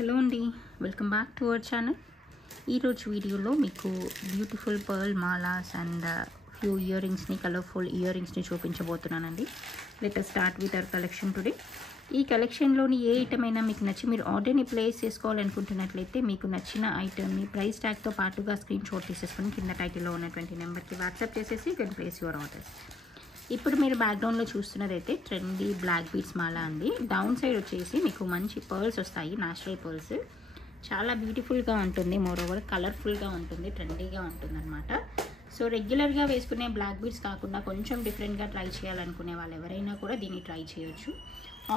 Hello అండి, welcome back to our channel. ఈరోజు వీడియోలో మీకు beautiful pearl malas and few ear రింగ్స్ని, కలర్ఫుల్ ఇయర్ రింగ్స్ని చూపించబోతున్నానండి. Let us start with our collection today. ఈ కలెక్షన్లోని ఏ ఐటమ్ అయినా మీకు నచ్చి మీరు ఆర్డర్ని ప్లేస్ చేసుకోవాలనుకుంటున్నట్లయితే మీకు నచ్చిన ఐటమ్ని ప్రైస్ ట్యాగ్తో పాటుగా స్క్రీన్ షాట్ తీసేసుకొని కింద టైటిల్లో ఉన్నటువంటి నెంబర్కి వాట్సాప్ చేసేసి you can place your orders. ఇప్పుడు మీరు బ్యాక్గ్రౌండ్లో చూస్తున్నదైతే ట్రెండీ బ్లాక్ బీడ్స్ మాలా అండి. డౌన్ సైడ్ వచ్చేసి మీకు మంచి పర్ల్స్ వస్తాయి, న్యాచురల్ పర్ల్స్. చాలా బ్యూటిఫుల్గా ఉంటుంది, మోర్ ఓవర్ కలర్ఫుల్గా ఉంటుంది, ట్రెండీగా ఉంటుంది అనమాట. సో రెగ్యులర్గా వేసుకునే బ్లాక్ బీడ్స్ కాకుండా కొంచెం డిఫరెంట్గా ట్రై చేయాలనుకునే వాళ్ళు ఎవరైనా కూడా దీన్ని ట్రై చేయొచ్చు.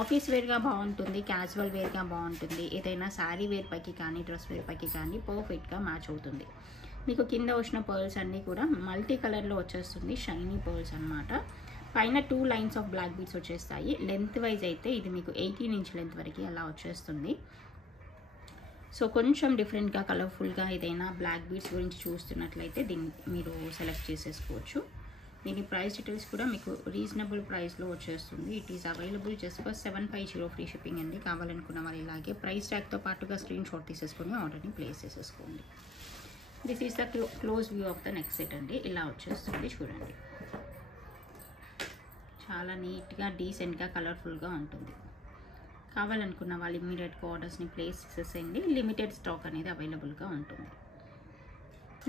ఆఫీస్ వేర్గా బాగుంటుంది, క్యాజువల్ వేర్గా బాగుంటుంది, ఏదైనా శారీ వేర్ పైకి కానీ డ్రెస్ వేర్ పైకి కానీ పర్ఫెక్ట్గా మ్యాచ్ అవుతుంది. మీకు కింద వచ్చిన పర్ల్స్ అన్నీ కూడా మల్టీ కలర్లో వచ్చేస్తుంది, షైనీ పర్ల్స్ అనమాట. పైన 2 లైన్స్ ఆఫ్ బ్లాక్ బీడ్స్ వచ్చేస్తాయి. లెంత్ వైజ్ అయితే ఇది మీకు 18 ఇంచ్ లెంత్ వరకు అలా వచ్చేస్తుంది. సో కొంచెం డిఫరెంట్గా కలర్ఫుల్గా ఏదైనా బ్లాక్ బీడ్స్ గురించి చూస్తున్నట్లయితే దీన్ని మీరు సెలెక్ట్ చేసేసుకోవచ్చు. దీని ప్రైస్ డీటెయిల్స్ కూడా మీకు రీజనబుల్ ప్రైస్లో వచ్చేస్తుంది. It is available just for 750 free shipping అండి. కావాలనుకున్న వాళ్ళు ఇలాగే ప్రైస్ ట్యాగ్తో పాటుగా స్క్రీన్ షాట్ తీసేసుకొని ఆర్డర్ని ప్లేస్ చేసేసుకోండి. This is the close view of the next set అండి. ఇలా వచ్చేస్తుంది చూడండి. చాలా నీట్గా డీసెంట్గా కలర్ఫుల్గా ఉంటుంది. కావాలనుకున్న వాళ్ళు ఇమ్మీడియట్గా ఆర్డర్స్ని ప్లేస్ చేసేయండి. లిమిటెడ్ స్టాక్ అనేది అవైలబుల్గా ఉంటుంది.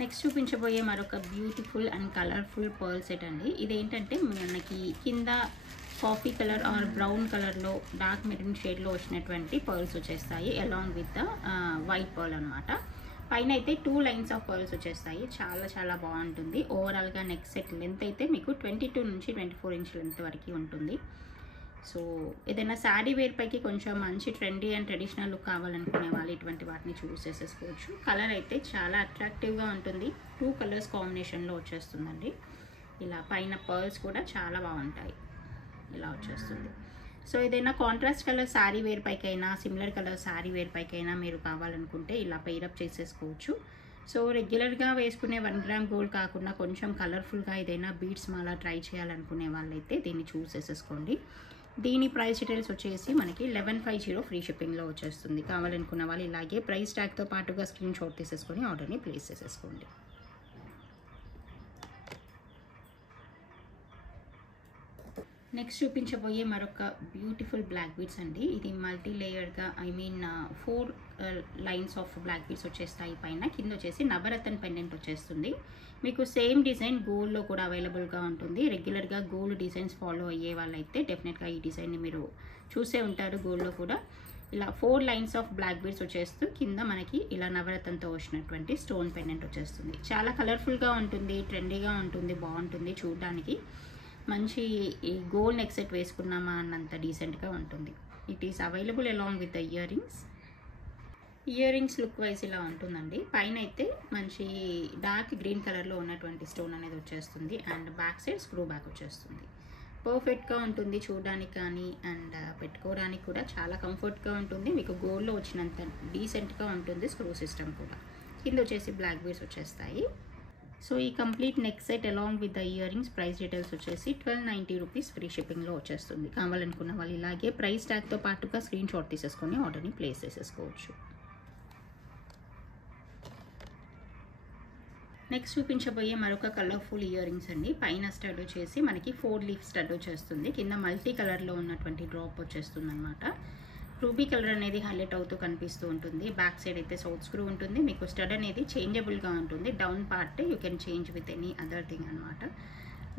నెక్స్ట్ చూపించబోయే మరొక beautiful and colourful pearl set అండి. ఇదేంటంటే మనకి కింద కాఫీ కలర్ ఆర్ బ్రౌన్ కలర్లో డార్క్ మెరూన్ షేడ్లో వచ్చినటువంటి పర్ల్స్ వచ్చేస్తాయి along with the white pearl అనమాట. పైన అయితే 2 లైన్స్ ఆఫ్ పర్ల్స్ వచ్చేస్తాయి. చాలా చాలా బాగుంటుంది. ఓవరాల్గా నెక్ సెట్ లెంత్ అయితే మీకు 22 నుంచి 24 ఇంచ్ లెంత్ వరకు ఉంటుంది. సో ఏదైనా శారీ వేర్ పైకి కొంచెం మంచి ట్రెండీ అండ్ ట్రెడిషనల్ లుక్ కావాలనుకునే వాళ్ళు ఇటువంటి వాటిని చూస్ చేసేసుకోవచ్చు. కలర్ అయితే చాలా అట్రాక్టివ్గా ఉంటుంది. 2 కలర్స్ కాంబినేషన్లో వచ్చేస్తుందండి. ఇలా పైన పర్ల్స్ కూడా చాలా బాగుంటాయి. ఇలా వచ్చేస్తుంది. సో ఏదైనా కాంట్రాస్ట్ కలర్ శారీ వేర్ పైకైనా, సిమిలర్ కలర్ శారీ వేర్ పైకైనా మీరు కావాలనుకుంటే ఇలా పెయిరప్ చేసేసుకోవచ్చు. సో రెగ్యులర్గా వేసుకునే 1 గ్రామ్ గోల్డ్ కాకుండా కొంచెం కలర్ఫుల్గా ఏదైనా బీడ్స్ మాలా ట్రై చేయాలనుకునే వాళ్ళైతే దీన్ని చూస్ చేసేసుకోండి. దీని ప్రైస్ డీటెయిల్స్ వచ్చేసి మనకి 1150 ఫ్రీ షిప్పింగ్లో వచ్చేస్తుంది. కావాలనుకున్న వాళ్ళు ఇలాగే ప్రైస్ ట్యాగ్తో పాటుగా స్క్రీన్ షాట్ తీసేసుకొని ఆర్డర్ని ప్లేస్ చేసేసుకోండి. నెక్స్ట్ చూపించబోయే మరొక బ్యూటిఫుల్ బ్లాక్ బీడ్స్ అండి. ఇది మల్టీ లేయర్గా 4 లైన్స్ ఆఫ్ బ్లాక్ బీడ్స్ వచ్చేస్తాయి. పైన కింద వచ్చేసి నవరత్న పెండెంట్ వచ్చేస్తుంది. మీకు సేమ్ డిజైన్ గోల్డ్లో కూడా అవైలబుల్గా ఉంటుంది. రెగ్యులర్గా గోల్డ్ డిజైన్స్ ఫాలో అయ్యే వాళ్ళైతే డెఫినెట్గా ఈ డిజైన్ని మీరు చూసే ఉంటారు. గోల్డ్లో కూడా ఇలా 4 లైన్స్ ఆఫ్ బ్లాక్ బీడ్స్ వచ్చేస్తూ కింద మనకి ఇలా నవరత్నంతో వచ్చినటువంటి స్టోన్ పెండెంట్ వచ్చేస్తుంది. చాలా కలర్ఫుల్గా ఉంటుంది, ట్రెండీగా ఉంటుంది, బాగుంటుంది చూడడానికి. మంచి ఈ గోల్డ్ నెక్ సెట్ వేసుకున్నామా అన్నంత డీసెంట్గా ఉంటుంది. It is available along with the ear rings. Ear rings look wise ఇలా ఉంటుందండి. పైన అయితే మంచి డార్క్ గ్రీన్ కలర్లో ఉన్నటువంటి స్టోన్ అనేది వచ్చేస్తుంది and back side screw back వచ్చేస్తుంది. పర్ఫెక్ట్గా ఉంటుంది చూడడానికి కానీ అండ్ పెట్టుకోవడానికి కూడా చాలా కంఫర్ట్గా ఉంటుంది. మీకు గోల్డ్లో వచ్చినంత డీసెంట్గా ఉంటుంది స్క్రూ సిస్టమ్ కూడా. కింద వచ్చేసి బ్లాక్ బీడ్స్ వచ్చేస్తాయి. సో ఈ complete neck set along with the ear rings price details వచ్చేసి 1290 రూపీస్ ఫ్రీ షిప్పింగ్లో వచ్చేస్తుంది. కావాలనుకున్న వాళ్ళు ఇలాగే ప్రైస్ ట్యాగ్తో పాటుగా స్క్రీన్ షాట్ తీసేసుకొని ఆర్డర్ని ప్లేస్ చేసేసుకోవచ్చు. నెక్స్ట్ చూపించబోయే మరొక కలర్ఫుల్ ఇయర్ రింగ్స్ అండి. పైన స్టడ్ వచ్చేసి మనకి 4 లీఫ్ స్టడ్ వచ్చేస్తుంది. కింద మల్టీ కలర్లో ఉన్నటువంటి డ్రాప్ వచ్చేస్తుంది అనమాట. రూబీ కలర్ అనేది హైలైట్ అవుతూ కనిపిస్తూ ఉంటుంది. బ్యాక్ సైడ్ అయితే సౌత్ స్క్రూ ఉంటుంది. మీకు స్టడ్ అనేది చేంజబుల్గా ఉంటుంది. Down part you can change with any other thing అనమాట.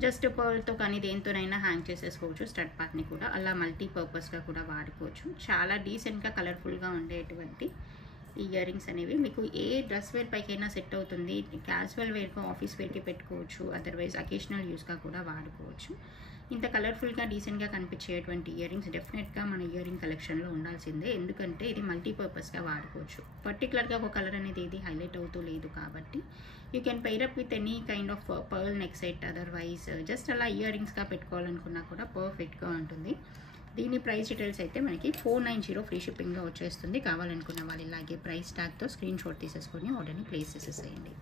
జస్ట్ పర్ల్తో కానీ దేంతోనైనా హ్యాంగ్ చేసేసుకోవచ్చు స్టడ్ పార్ట్ని కూడా. అలా మల్టీపర్పస్గా కూడా వాడుకోవచ్చు. చాలా డీసెంట్గా కలర్ఫుల్గా ఉండేటువంటి ఇయర్ రింగ్స్ అనేవి మీకు ఏ డ్రెస్ వేర్ పైకైనా సెట్ అవుతుంది. క్యాజువల్ వేర్గా ఆఫీస్ వేర్కి పెట్టుకోవచ్చు, అదర్వైజ్ అకేషనల్ యూస్గా కూడా వాడుకోవచ్చు. ఇంత కలర్ఫుల్గా డీసెంట్గా కనిపించేటువంటి ఇయర్ రింగ్స్ డెఫినెట్గా మన ఇయర్ రింగ్ కలెక్షన్లో ఉండాల్సిందే. ఎందుకంటే ఇది మల్టీపర్పస్గా వాడుకోవచ్చు. పర్టికులర్గా ఒక కలర్ అనేది ఇది హైలైట్ అవుతూ లేదు కాబట్టి you can pair up with any kind of pearl neck set, otherwise just అలా ఇయర్ రింగ్స్గా పెట్టుకోవాలనుకున్నా కూడా పర్ఫెక్ట్గా ఉంటుంది. దీని ప్రైస్ డీటెయిల్స్ అయితే మనకి 490 ఫ్రీ షిప్పింగ్గా వచ్చేస్తుంది. కావాలనుకున్న వాళ్ళు ఇలాగే ప్రైస్ ట్యాగ్తో స్క్రీన్ షాట్ తీసేసుకొని ఆర్డర్ని ప్లేస్ చేసేసేయండి.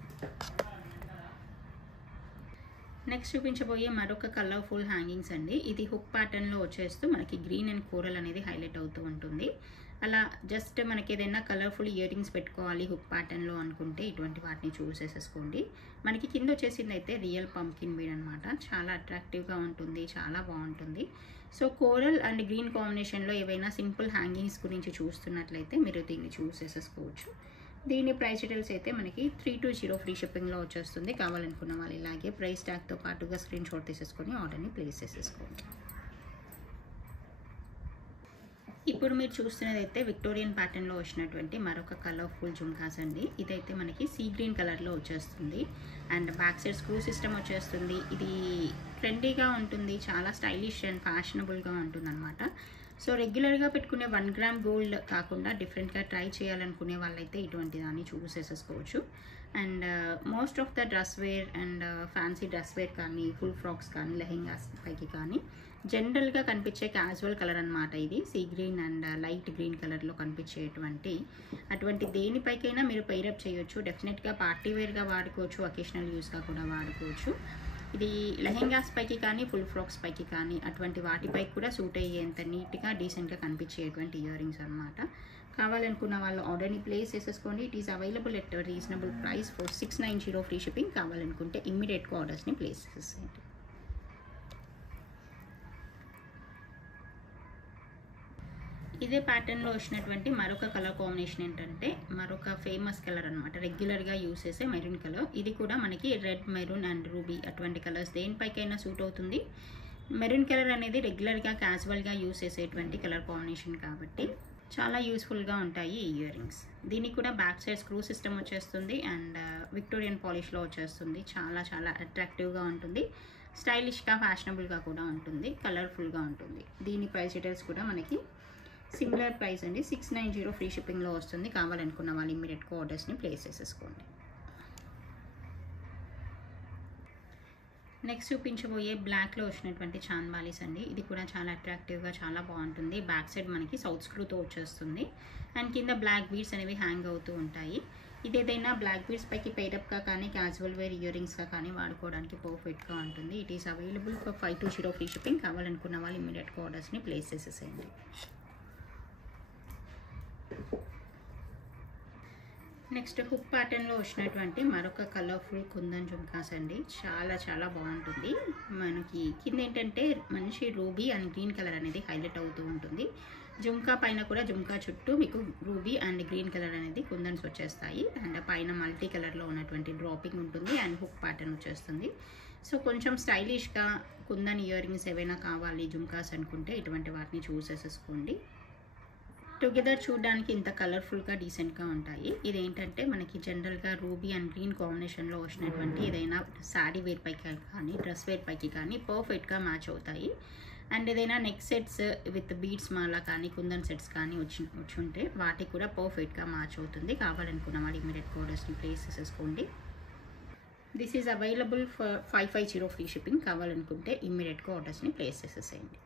నెక్స్ట్ చూపించబోయే మరొక కలర్ఫుల్ హ్యాంగింగ్స్ అండి. ఇది హుక్ ప్యాటర్న్లో వచ్చేస్తూ మనకి గ్రీన్ అండ్ కోరల్ అనేది హైలైట్ అవుతూ ఉంటుంది. అలా జస్ట్ మనకి ఏదైనా కలర్ఫుల్ ఇయర్ రింగ్స్ పెట్టుకోవాలి హుక్ ప్యాటర్న్లో అనుకుంటే ఇటువంటి వాటిని చూస్ చేసేసుకోండి. మనకి కింద వచ్చేసింది అయితే రియల్ పంకిన్ బీడ్ అనమాట. చాలా అట్రాక్టివ్గా ఉంటుంది, చాలా బాగుంటుంది. సో కోరల్ అండ్ గ్రీన్ కాంబినేషన్లో ఏవైనా సింపుల్ హ్యాంగింగ్స్ గురించి చూస్తున్నట్లయితే మీరు దీన్ని చూస్ చేసేసుకోవచ్చు. దీని ప్రైస్ డీటెయిల్స్ అయితే మనకి 320 ఫ్రీ షిప్పింగ్లో వచ్చేస్తుంది. కావాలనుకున్న వాళ్ళు ఇలాగే ప్రైస్ ట్యాగ్తో పాటుగా స్క్రీన్ షాట్ తీసేసుకొని ఆర్డర్ని ప్లేస్ చేసేసుకోండి. ఇప్పుడు మీరు చూస్తున్నది అయితే విక్టోరియన్ ప్యాటర్న్లో వచ్చినటువంటి మరొక కలర్ఫుల్ జుమ్కాస్ అండి. ఇదైతే మనకి సీ గ్రీన్ కలర్లో వచ్చేస్తుంది and back side screw system వచ్చేస్తుంది. ఇది ట్రెండీగా ఉంటుంది, చాలా స్టైలిష్ అండ్ ఫ్యాషనబుల్గా ఉంటుంది అనమాట. సో రెగ్యులర్గా పెట్టుకునే 1 గ్రామ్ గోల్డ్ కాకుండా డిఫరెంట్గా ట్రై చేయాలనుకునే వాళ్ళైతే ఇటువంటి దాన్ని చూస్ చేసేసుకోవచ్చు. And most of the dress wear and fancy dress wear కానీ, ఫుల్ ఫ్రాక్స్ కానీ, లెహెంగాస్ పైకి కానీ జనరల్గా కనిపించే క్యాజువల్ కలర్ అనమాట. ఇది sea green and light green కలర్లో కనిపించేటువంటి అటువంటి దేనిపైకైనా మీరు పైరప్ చేయొచ్చు. డెఫినెట్గా పార్టీ వేర్గా వాడుకోవచ్చు, అకేషనల్ యూస్గా కూడా వాడుకోవచ్చు. ఇది లెహెంగాస్ పైకి కానీ, ఫుల్ ఫ్రాక్స్ పైకి కానీ అటువంటి వాటిపై కూడా సూట్ అయ్యేంత నీట్గా డీసెంట్గా కనిపించేటువంటి ఇయర్ రింగ్స్ అనమాట. కావాలనుకున్న వాళ్ళు ఆర్డర్ని ప్లేస్ చేసేసుకోండి. It is available at reasonable price for 690 free shipping. కావాలనుకుంటే ఇమ్మీడియట్గా ఆర్డర్స్ని ప్లేస్ చేసేయండి. ఇదే ప్యాటర్న్లో వచ్చినటువంటి మరొక కలర్ కాంబినేషన్ ఏంటంటే మరొక ఫేమస్ కలర్ అనమాట. రెగ్యులర్గా యూస్ చేసే మెరూన్ కలర్. ఇది కూడా మనకి రెడ్, మెరూన్ అండ్ రూబీ అటువంటి కలర్స్ దేనిపైకైనా సూట్ అవుతుంది. మెరూన్ కలర్ అనేది రెగ్యులర్గా క్యాజువల్గా యూస్ చేసేటువంటి కలర్ కాంబినేషన్ కాబట్టి చాలా యూస్ఫుల్గా ఉంటాయి ఈ ఇయర్ రింగ్స్. దీనికి కూడా బ్యాక్ సైడ్ స్క్రూ సిస్టమ్ వచ్చేస్తుంది అండ్ విక్టోరియన్ పాలిష్లో వచ్చేస్తుంది. చాలా చాలా అట్రాక్టివ్గా ఉంటుంది, స్టైలిష్గా ఫ్యాషనబుల్గా కూడా ఉంటుంది, కలర్ఫుల్గా ఉంటుంది. దీని ప్రైస్ డీటెయిల్స్ కూడా మనకి సిమిలర్ ప్రైస్ అండి. 690 ఫ్రీ షిప్పింగ్లో వస్తుంది. కావాలనుకున్న వాళ్ళు ఇమ్మీడియట్గా ఆర్డర్స్ని ప్లేస్ చేసేసుకోండి. నెక్స్ట్ చూపించబోయే బ్లాక్లో వచ్చినటువంటి చాంద్బాలీస్ అండి. ఇది కూడా చాలా అట్రాక్టివ్గా చాలా బాగుంటుంది. బ్యాక్ సైడ్ మనకి సౌత్ స్క్రూతో వచ్చేస్తుంది అండ్ కింద బ్లాక్ బీడ్స్ అనేవి హ్యాంగ్ అవుతూ ఉంటాయి. ఇది ఏదైనా బ్లాక్ బీడ్స్ పైకి పేరప్గా కానీ, క్యాజువల్ వేర్ ఇయర్ రింగ్స్గా కానీ వాడుకోవడానికి పర్ఫెక్ట్గా ఉంటుంది. It is available for 520 free shipping. కావాలనుకున్న వాళ్ళు ఇమ్మీడియట్గా ఆర్డర్స్ని ప్లేస్ చేసేసేయండి. నెక్స్ట్ హుక్ ప్యాటర్న్లో వచ్చినటువంటి మరొక కలర్ఫుల్ కుందన్ జుమ్కాస్ అండి. చాలా చాలా బాగుంటుంది. మనకి కింద ఏంటంటే మంచి రూబీ అండ్ గ్రీన్ కలర్ అనేది హైలైట్ అవుతూ ఉంటుంది. జుమ్కా పైన కూడా జుమ్కా చుట్టూ మీకు రూబీ అండ్ గ్రీన్ కలర్ అనేది కుందన్స్ వచ్చేస్తాయి అండ్ పైన మల్టీ కలర్లో ఉన్నటువంటి డ్రాపింగ్ ఉంటుంది అండ్ హుక్ ప్యాటర్న్ వచ్చేస్తుంది. సో కొంచెం స్టైలిష్గా కుందన్ ఇయర్ రింగ్స్ ఏవైనా కావాలి జుమ్కాస్ అనుకుంటే ఇటువంటి వాటిని చూస్ చేసేసుకోండి. టుగెదర్ చూడడానికి ఇంత కలర్ఫుల్గా డీసెంట్గా ఉంటాయి. ఇదేంటంటే మనకి జనరల్గా రూబీ అండ్ గ్రీన్ కాంబినేషన్లో వచ్చినటువంటి ఏదైనా శారీ వేర్ పైకి కానీ, డ్రెస్ వేర్ పైకి కానీ పర్ఫెక్ట్గా మ్యాచ్ అవుతాయి. అండ్ ఏదైనా నెక్ సెట్స్ విత్ బీడ్స్ మాలా కానీ, కుందన్ సెట్స్ కానీ వచ్చుంటే వాటికి కూడా పర్ఫెక్ట్గా మ్యాచ్ అవుతుంది. కావాలనుకున్న వాళ్ళు ఇమీడియట్ ఆర్డర్స్ని ప్లేస్ చేసేసుకోండి. This is available for 550 free shipping. కావాలనుకుంటే ఇమీడియట్గా ఆర్డర్స్ని ప్లేస్ చేసేసేయండి.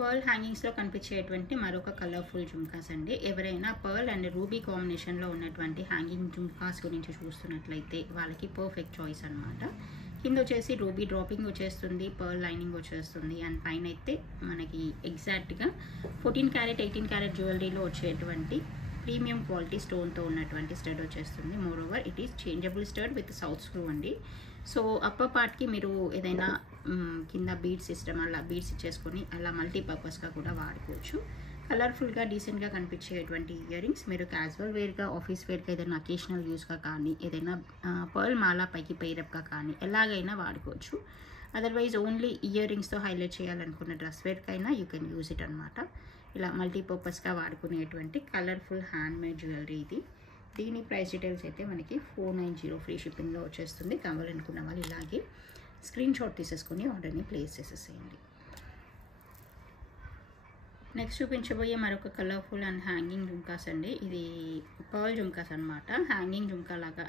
పర్ల్ హ్యాంగింగ్స్లో కనిపించేటువంటి మరొక కలర్ఫుల్ జుమ్కాస్ అండి. ఎవరైనా పర్ల్ అండ్ రూబీ కాంబినేషన్లో ఉన్నటువంటి హ్యాంగింగ్ జుమ్కాస్ గురించి చూస్తున్నట్లయితే వాళ్ళకి పర్ఫెక్ట్ చాయిస్ అనమాట. కింద వచ్చేసి రూబీ డ్రాపింగ్ వచ్చేస్తుంది, పర్ల్ లైనింగ్ వచ్చేస్తుంది అండ్ పైన అయితే మనకి ఎగ్జాక్ట్గా 14 క్యారెట్ 18 క్యారెట్ జ్యువెలరీలో వచ్చేటువంటి ప్రీమియం క్వాలిటీ స్టోన్తో ఉన్నటువంటి స్టడ్ వచ్చేస్తుంది. More over it is changeable stud with south screw అండి. సో అప్పర్ పార్ట్కి మీరు ఏదైనా కింద బీడ్స్ సిస్టమ్ అలా బీడ్స్ ఇచ్చేసుకొని అలా మల్టీపర్పస్గా కూడా వాడుకోవచ్చు. కలర్ఫుల్గా డీసెంట్గా కనిపించేటువంటి ఇయర్ రింగ్స్ మీరు క్యాజువల్ వేర్గా, ఆఫీస్ వేర్గా, ఏదైనా అకేషనల్ యూస్గా కానీ, ఏదైనా పర్ల్ మాలా పైకి పేరప్గా కానీ ఎలాగైనా వాడుకోవచ్చు. అదర్వైజ్ ఓన్లీ ఇయర్ రింగ్స్తో హైలైట్ చేయాలనుకున్న డ్రెస్ వేర్కైనా యూ కెన్ యూజ్ ఇట్ అనమాట. ఇలా మల్టీపర్పస్గా వాడుకునేటువంటి కలర్ఫుల్ హ్యాండ్మేడ్ జ్యువెలరీ ఇది. దీని ప్రైస్ డీటెయిల్స్ అయితే మనకి 490 ఫ్రీ షిప్పింగ్లో వచ్చేస్తుంది. కావాలనుకున్న వాళ్ళు ఇలాగే స్క్రీన్ షాట్ తీసేసుకొని ఆర్డర్ని ప్లేస్ చేసేసేయండి. నెక్స్ట్ చూపించబోయే మరొక కలర్ఫుల్ అండ్ హ్యాంగింగ్ జుమ్కాస్ అండి. ఇది పర్ల్ జుమ్కాస్ అనమాట. హ్యాంగింగ్ జుమ్కా లాగా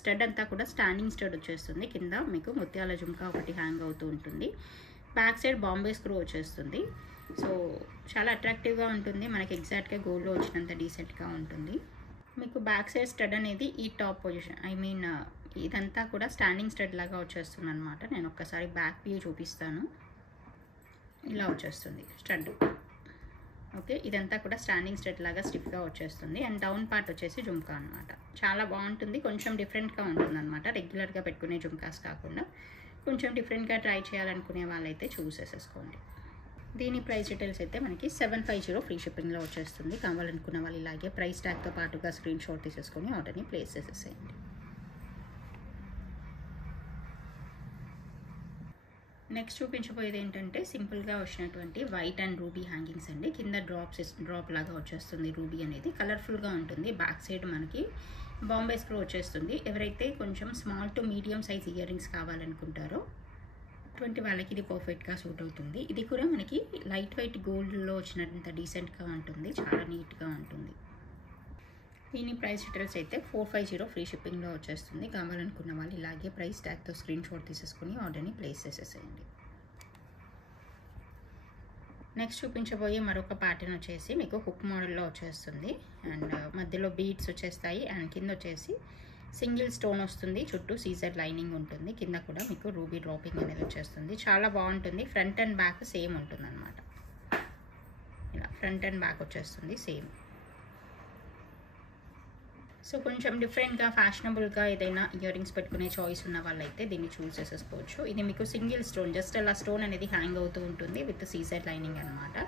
స్టడ్ అంతా కూడా స్టాండింగ్ స్టడ్ వచ్చేస్తుంది. కింద మీకు ముత్యాల జుమ్కా ఒకటి హ్యాంగ్ అవుతూ ఉంటుంది. బ్యాక్ సైడ్ బాంబే స్క్రూ వచ్చేస్తుంది. సో చాలా అట్రాక్టివ్గా ఉంటుంది. మనకి ఎగ్జాక్ట్గా గోల్డ్లో వచ్చినంత డీసెంట్గా ఉంటుంది. మీకు బ్యాక్ సైడ్ స్టడ్ అనేది ఈ టాప్ పొజిషన్ ఇదంతా కూడా స్టాండింగ్ స్టడ్ లాగా వచ్చేస్తుంది అనమాట. నేను ఒక్కసారి బ్యాక్ వ్యూ చూపిస్తాను. ఇలా వచ్చేస్తుంది స్టడ్. ఓకే, ఇదంతా కూడా స్టాండింగ్ స్టడ్ లాగా స్టిఫ్గా వచ్చేస్తుంది. అండ్ డౌన్ పార్ట్ వచ్చేసి జుమ్కా అనమాట. చాలా బాగుంటుంది, కొంచెం డిఫరెంట్గా ఉంటుంది అనమాట. రెగ్యులర్గా పెట్టుకునే జుమ్కాస్ కాకుండా కొంచెం డిఫరెంట్గా ట్రై చేయాలనుకునే వాళ్ళైతే చూసేసేసుకోండి. దీని ప్రైస్ డీటెయిల్స్ అయితే మనకి 750 ఫ్రీ షిప్పింగ్లో వచ్చేస్తుంది. కావాలనుకున్న వాళ్ళు ఇలాగే ప్రైస్ ట్యాగ్తో పాటుగా స్క్రీన్ షాట్ తీసేసుకొని ఆర్డర్ని ప్లేస్ చేసేసేయండి. నెక్స్ట్ చూపించబోయేది ఏంటంటే సింపుల్గా వచ్చినటువంటి వైట్ అండ్ రూబీ హ్యాంగింగ్స్ అండి. కింద డ్రాప్ లాగా వచ్చేస్తుంది. రూబీ అనేది కలర్ఫుల్గా ఉంటుంది. బ్యాక్ సైడ్ మనకి బాంబే స్క్రూ వచ్చేస్తుంది. ఎవరైతే కొంచెం small to medium size ear rings కావాలనుకుంటారో అటువంటి వాళ్ళకి ఇది పర్ఫెక్ట్గా సూట్ అవుతుంది. ఇది కూడా మనకి లైట్ వెయిట్ గోల్డ్లో వచ్చినంత డీసెంట్గా ఉంటుంది, చాలా నీట్గా ఉంటుంది. దీని ప్రైస్ డీటెయిల్స్ అయితే 450 ఫ్రీ షిప్పింగ్లో వచ్చేస్తుంది. కావాలనుకున్న వాళ్ళు ఇలాగే ప్రైస్ ట్యాగ్తో స్క్రీన్ షాట్ తీసేసుకొని ఆర్డర్ని ప్లేస్ చేసేసేయండి. నెక్స్ట్ చూపించబోయే మరొక ప్యాటర్న్ వచ్చేసి మీకు హుక్ మోడల్లో వచ్చేస్తుంది. అండ్ మధ్యలో బీడ్స్ వచ్చేస్తాయి. అండ్ కింద వచ్చేసి సింగిల్ స్టోన్ వస్తుంది. చుట్టూ సీజర్ లైనింగ్ ఉంటుంది. కింద కూడా మీకు రూబీ డ్రాపింగ్ అనేది వచ్చేస్తుంది. చాలా బాగుంటుంది. ఫ్రంట్ అండ్ బ్యాక్ సేమ్ ఉంటుంది అనమాట. ఇలా ఫ్రంట్ అండ్ బ్యాక్ వచ్చేస్తుంది సేమ్. సో కొంచెం డిఫరెంట్గా ఫ్యాషనబుల్గా ఏదైనా ఇయర్ రింగ్స్ పెట్టుకునే చాయిస్ ఉన్న వాళ్ళైతే దీన్ని చూస్ చేసేసుకోవచ్చు. ఇది మీకు సింగిల్ స్టోన్, జస్ట్ అలా స్టోన్ అనేది హ్యాంగ్ అవుతూ ఉంటుంది విత్ సీజర్ లైనింగ్ అనమాట.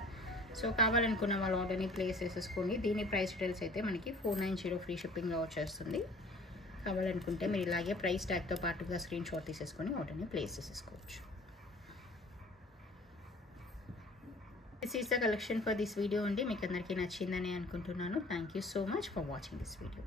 సో కావాలనుకున్న వాళ్ళు ఆర్డర్ని ప్లేస్ చేసేసుకోండి. దీని ప్రైస్ డీటెయిల్స్ అయితే మనకి 490 ఫ్రీ షిప్పింగ్లో వచ్చేస్తుంది. కావాలనుకుంటే మీరు ఇలాగే ప్రైస్ ట్యాగ్తో పాటుగా స్క్రీన్ షాట్ తీసేసుకొని ఆర్డర్ని ప్లేస్ చేసేసుకోవచ్చు. This is the collection for this video అండి. మీకు అందరికీ నచ్చిందని అనుకుంటున్నాను. Thank you so much for watching this video.